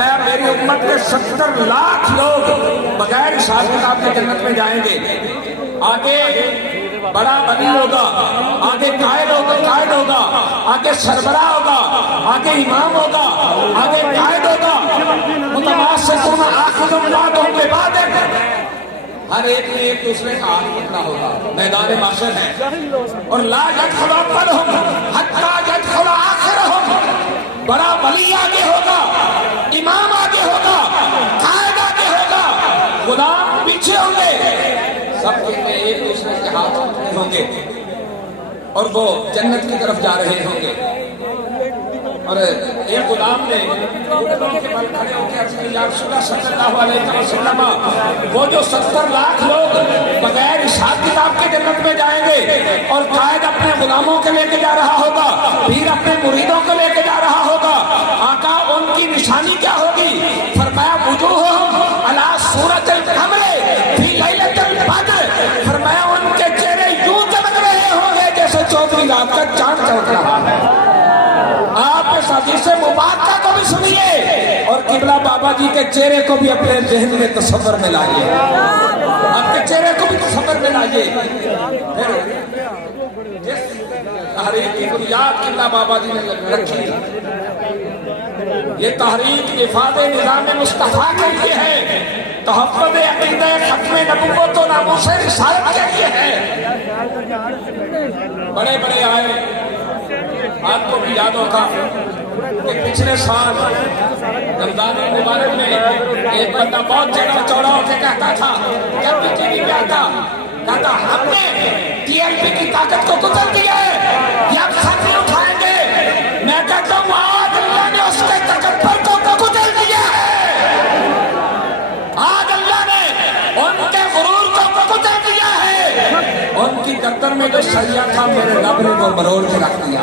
فرمایا میری امت کے 70 لاکھ لوگ بغیر حساب کتاب کے جنت میں جائیں گے. آگے بڑا بنی ہوگا, آگے قائد ہوگا, آگے سربراہ ہوگا, آگے امام ہوگا, آگے قائد ہوگا. متماسکون آخذ بعضهم ببعض, ہر ایک نے ایک دوسرے کا ہاتھ پکڑا ہوگا. میدان محشر ہے اور لا يدخل اولهم حتى يدخل آخرهم. بڑا ولی آگے ہوگا, امام آگے ہوگا, قائد آگے ہوگا, غلام پیچھے ہوں گے. سب کے ایک دوسرے کے ہاتھ پکڑے ہوں گے اور وہ جنت کی طرف جا رہے ہوں گے. اور ایک غلام نے گھٹنوں کے بل کھڑے ہو کے عرض کی یا رسول اللہ صلی اللہ علیہ وسلم, وہ جو 70 لاکھ لوگ بغیر حساب کتاب کے جنت میں جائیں گے اور قائد اپنے غلاموں کے لے کے جا رہا ہوگا, پیر اپنے مریدوں کو لے کے جا رہا ہوگا, آقا ان کی نشانی کیا ہوگی؟ فرمایا وجوہہم علی صورت القمر فی لیلۃ البدر. فرمایا ان کے چہرے یوں چمک رہے ہوں گے جیسے 14ویں رات کا چاند چمک رہا ہے. آپ اس حدیث مبارکہ کو بھی سنیے اور قبلہ بابا جی کے چہرے کو بھی اپنے ذہن میں تصور میں لائیے, آپ کے چہرے کو بھی تصور میں لائیے. جس تحریک کی بنیاد قبلہ بابا جی نے رکھی, یہ تحریک افاد نظام مصطفیٰ کے لیے ہے, تحفظ عقیدہ ختم نبوت و ناموس رسالت کے لیے ہے. بڑے بڑے آئے, آپ کو بھی یاد ہوگا کہ پچھلے سال رمضان مبارک میں ایک بندہ بہت چڑھا چوڑا ہو کے کہتا تھا, جب بھی ٹی وی پہ آتا کہتا ہم نے ٹی ایل پی کی طاقت کو کچل دیا ہے, یہ اب ساتھ نہیں اٹھائیں گے. میں کہتا ہوں آج اللہ نے اس کے تکبر کو کچل دیا ہے, آج اللہ نے ان کے غرور کو کچل دیا ہے. ان کی گردن میں جو سریا تھا میرے رب نے وہ مروڑ کے رکھ دیا.